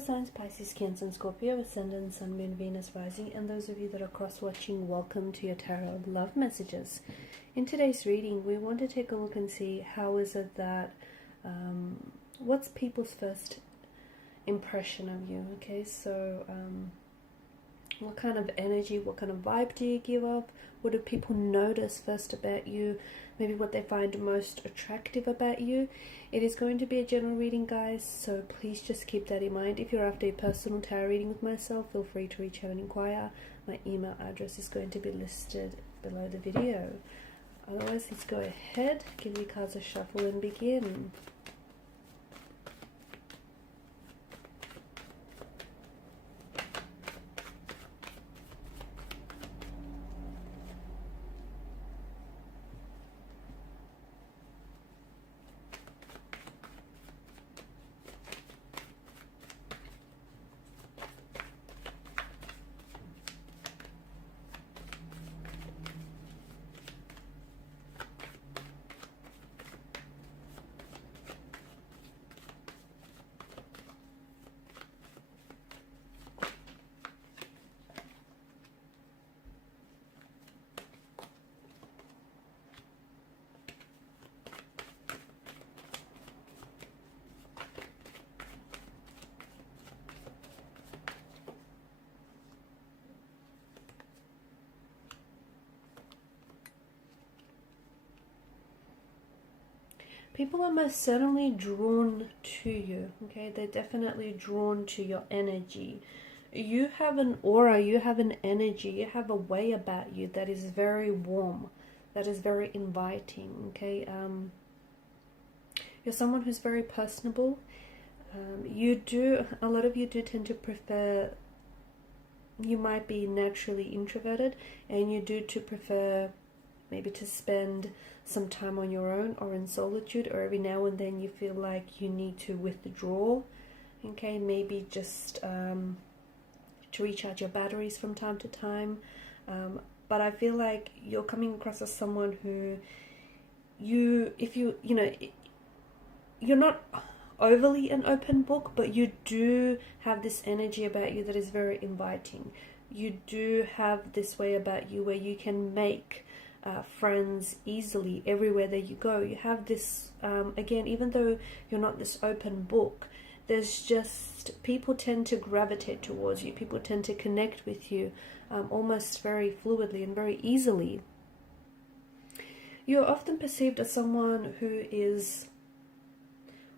zodiac signs Pisces, Cancer, and Scorpio, Ascendant, Sun, Moon, Venus, Rising, and those of you that are cross-watching, welcome to your Tarot Love Messages. In today's reading, we want to take a look and see how is it that, what's people's first impression of you, okay? So, what kind of energy, what kind of vibe do you give off? What do people notice first about you? Maybe what they find most attractive about you. It is going to be a general reading, guys, so please just keep that in mind. If you're after a personal tarot reading with myself, feel free to reach out and inquire. My email address is going to be listed below the video. Otherwise, let's go ahead, give the cards a shuffle and begin. People are most certainly drawn to you, okay? They're definitely drawn to your energy. You have an aura, you have an energy, you have a way about you that is very warm, that is very inviting, okay? You're someone who's very personable. A lot of you do tend to prefer, you might be naturally introverted, and you do to prefer maybe to spend some time on your own or in solitude, or every now and then you feel like you need to withdraw, okay? Maybe just to recharge your batteries from time to time. But I feel like you're coming across as someone who you're not overly an open book, but you do have this energy about you that is very inviting. You do have this way about you where you can make friends easily everywhere that you go. You have this, again, even though you're not this open book, there's just, people tend to gravitate towards you. People tend to connect with you almost very fluidly and very easily. You're often perceived as someone who is,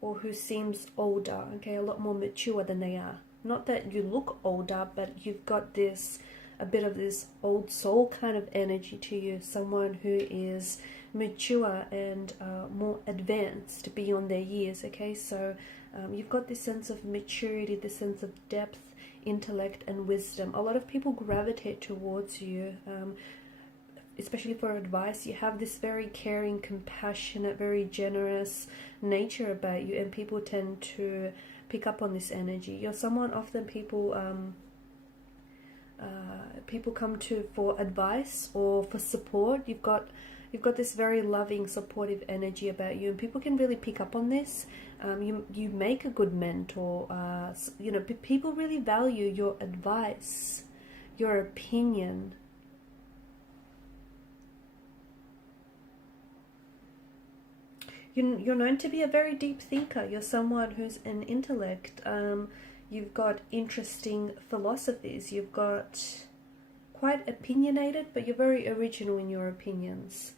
or who seems older, okay, a lot more mature than they are. Not that you look older, but you've got this, a bit of this old soul kind of energy to you, someone who is mature and more advanced beyond their years, okay? So you've got this sense of maturity, this sense of depth, intellect, and wisdom. A lot of people gravitate towards you, especially for advice. You have this very caring, compassionate, very generous nature about you, and people tend to pick up on this energy. You're someone often people come to for advice or for support. You've got this very loving, supportive energy about you, and people can really pick up on this. You make a good mentor. People really value your advice, your opinion. You're known to be a very deep thinker. You're someone who's an intellect. You've got interesting philosophies. You've got quite opinionated, but you're very original in your opinions.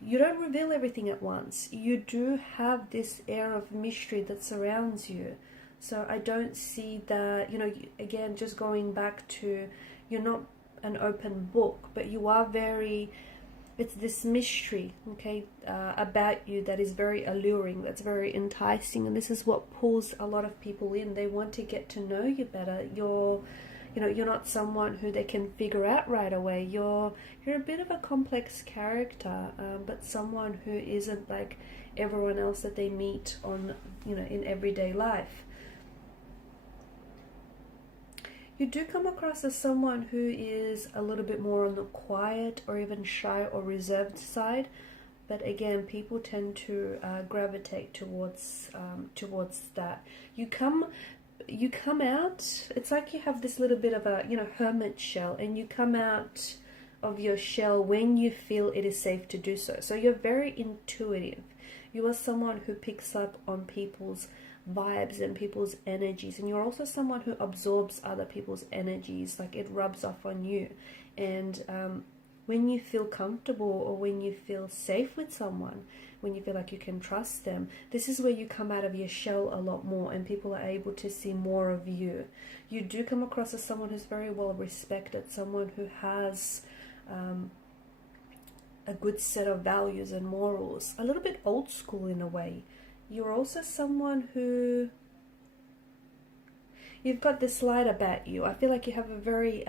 You don't reveal everything at once. You do have this air of mystery that surrounds you. So I don't see that, again, just going back to, you're not an open book, but you are very, it's this mystery, okay, about you that is very alluring, that's very enticing, and this is what pulls a lot of people in. They want to get to know you better. You're not someone who they can figure out right away. You're a bit of a complex character, but someone who isn't like everyone else that they meet on, in everyday life. You do come across as someone who is a little bit more on the quiet or even shy or reserved side, but again, people tend to gravitate towards that. You come you come out, it's like you have this little bit of a, you know, hermit shell, and you come out of your shell when you feel it is safe to do so. So you're very intuitive. You are someone who picks up on people's vibes and people's energies, and you're also someone who absorbs other people's energies, like it rubs off on you. And when you feel comfortable, or when you feel safe with someone, when you feel like you can trust them, this is where you come out of your shell a lot more, and people are able to see more of you. You do come across as someone who's very well respected, someone who has a good set of values and morals, a little bit old school in a way. You're also someone who, you've got this light about you. I feel like you have a very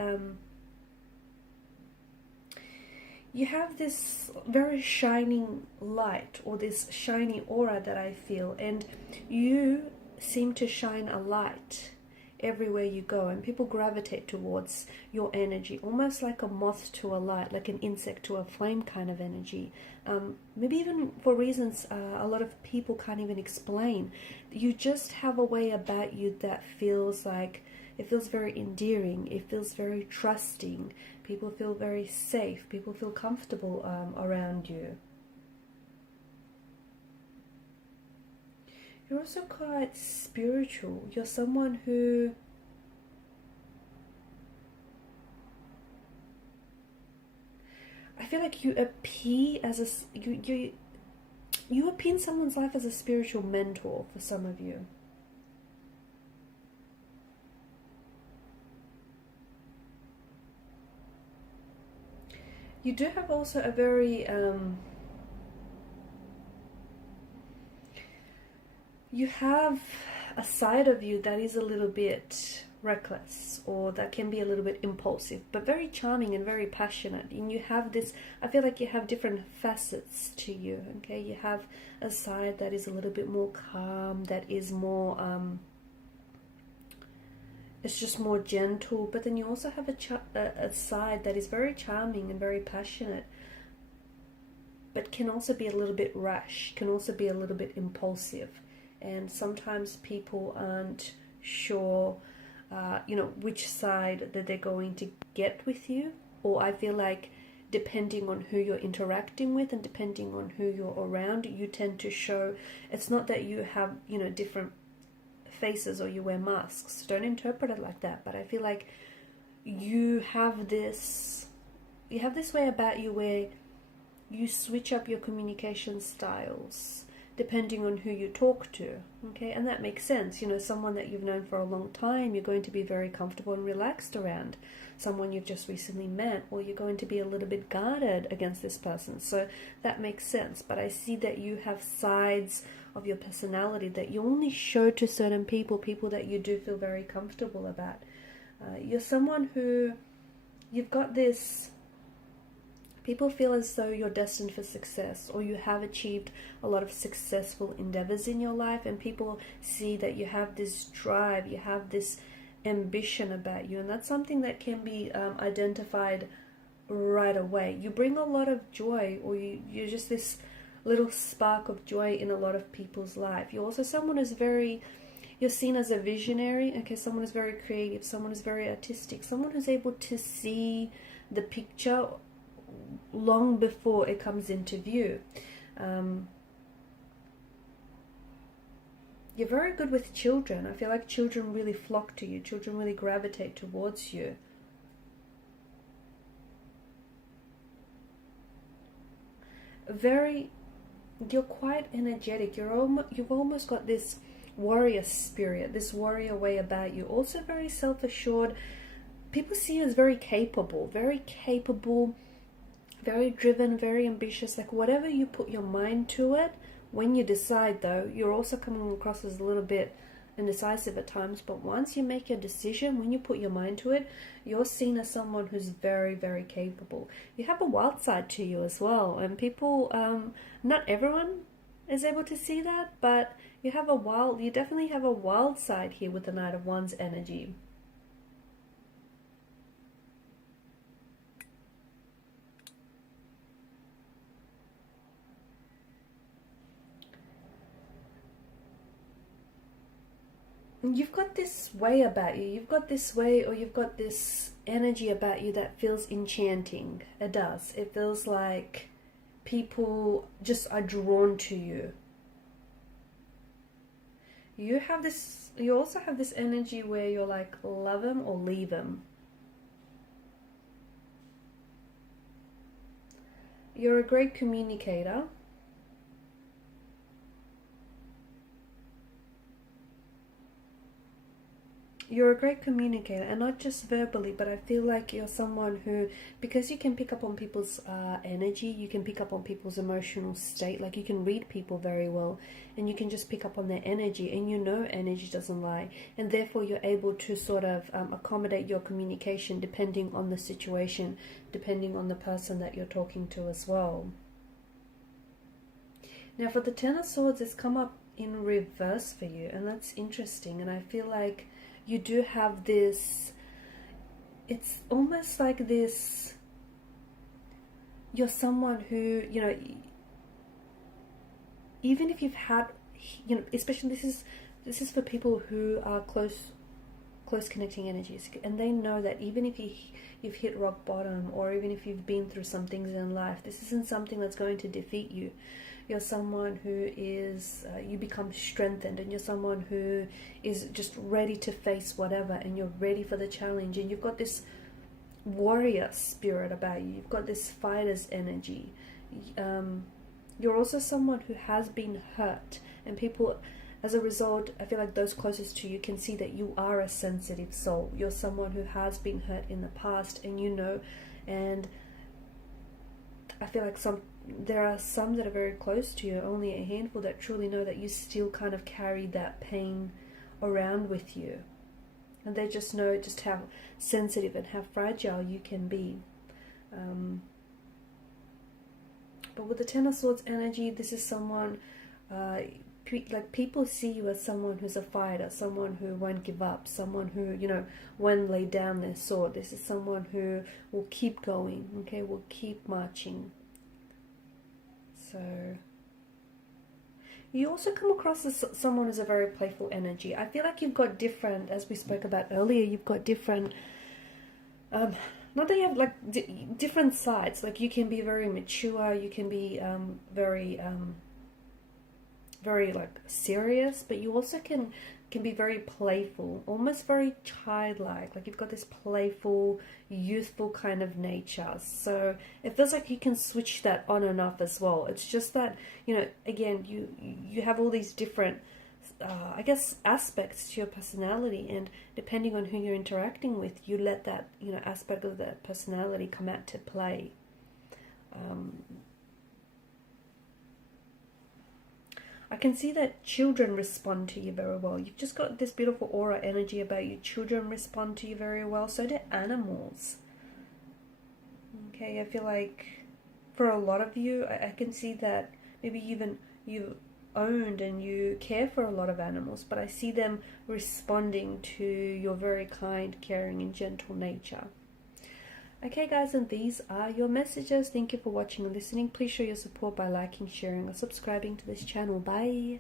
you have this very shining light, or this shiny aura that I feel, and you seem to shine a light everywhere you go, and people gravitate towards your energy, almost like a moth to a light, like an insect to a flame kind of energy. Maybe even for reasons a lot of people can't even explain. You just have a way about you that feels like, it feels very endearing, it feels very trusting, people feel very safe, people feel comfortable around you. You're also quite spiritual. You're someone who I feel like you appear as a you appear in someone's life as a spiritual mentor for some of you. You do have also a very you have a side of you that is a little bit reckless, or that can be a little bit impulsive, but very charming and very passionate. And you have this, I feel like you have different facets to you, okay? You have a side that is a little bit more calm, that is more it's just more gentle, but then you also have a side that is very charming and very passionate, but can also be a little bit rash, can also be a little bit impulsive. And sometimes people aren't sure, you know, which side that they're going to get with you. Or I feel like depending on who you're interacting with and depending on who you're around, you tend to show, it's not that you have, you know, different faces or you wear masks. Don't interpret it like that. But I feel like you have this way about you where you switch up your communication styles depending on who you talk to, okay? And that makes sense. You know, someone that you've known for a long time, you're going to be very comfortable and relaxed around. Someone you've just recently met, or you're going to be a little bit guarded against this person. So that makes sense. But I see that you have sides of your personality that you only show to certain people that you do feel very comfortable about. You're someone who, you've got this, people feel as though you're destined for success, or you have achieved a lot of successful endeavors in your life, and people see that you have this drive, you have this ambition about you, and that's something that can be identified right away. You bring a lot of joy, or you're just this little spark of joy in a lot of people's life. You're also someone who's you're seen as a visionary, okay? Someone who's very creative, someone who's very artistic, someone who's able to see the picture long before it comes into view. You're very good with children. I feel like children really flock to you. Children really gravitate towards you. You're quite energetic. You've almost got this warrior spirit, this warrior way about you. Also very self-assured. People see you as very capable, very driven, very ambitious. Like whatever you put your mind to it, when you decide though, you're also coming across as a little bit indecisive at times, but once you make your decision, when you put your mind to it, you're seen as someone who's very, very capable. You have a wild side to you as well, and people, not everyone is able to see that, but you definitely have a wild side here with the Knight of Wands energy. you've got this way about you. You've got this way, or you've got this energy about you that feels enchanting. It does. It feels like people just are drawn to you. You also have this energy where you're like, love him or leave him. You're a great communicator. You're a great communicator, and not just verbally, but I feel like you're someone who, because you can pick up on people's energy, you can pick up on people's emotional state, like you can read people very well, and you can just pick up on their energy, and you know energy doesn't lie, and therefore you're able to sort of accommodate your communication depending on the situation, depending on the person that you're talking to as well. Now for the Ten of Swords, it's come up in reverse for you, and that's interesting, and I feel like you do have this, it's almost like this, you're someone who, you know, even if you've had, you know, especially this is for people who are close connecting energies, and they know that even if you've hit rock bottom, or even if you've been through some things in life, this isn't something that's going to defeat you. You're someone who is, you become strengthened, and you're someone who is just ready to face whatever, and you're ready for the challenge, and you've got this warrior spirit about you. You've got this fighter's energy. You're also someone who has been hurt, and people, as a result, I feel like those closest to you can see that you are a sensitive soul. You're someone who has been hurt in the past, and you know, and I feel like there are some that are very close to you, only a handful that truly know that you still kind of carry that pain around with you. And they just know just how sensitive and how fragile you can be. But with the Ten of Swords energy, this is someone, like people see you as someone who's a fighter, someone who won't give up, someone who, you know, won't lay down their sword. This is someone who will keep going, okay, will keep marching. So you also come across as someone who's a very playful energy. I feel like you've got different, as we spoke about earlier, you've got different, not that you have like different sides. Like you can be very mature, you can be very like serious, but you also can be very playful, almost very childlike. Like you've got this playful, youthful kind of nature. So it feels like you can switch that on and off as well. It's just that, you know, again, you have all these different, I guess, aspects to your personality, and depending on who you're interacting with, you let that, you know, aspect of that personality come out to play. I can see that children respond to you very well. You've just got this beautiful aura energy about you. Children respond to you very well. So do animals. Okay, I feel like for a lot of you, I can see that maybe even you owned and you care for a lot of animals, but I see them responding to your very kind, caring, and gentle nature. Okay guys, and these are your messages. Thank you for watching and listening. Please show your support by liking, sharing, or subscribing to this channel. Bye.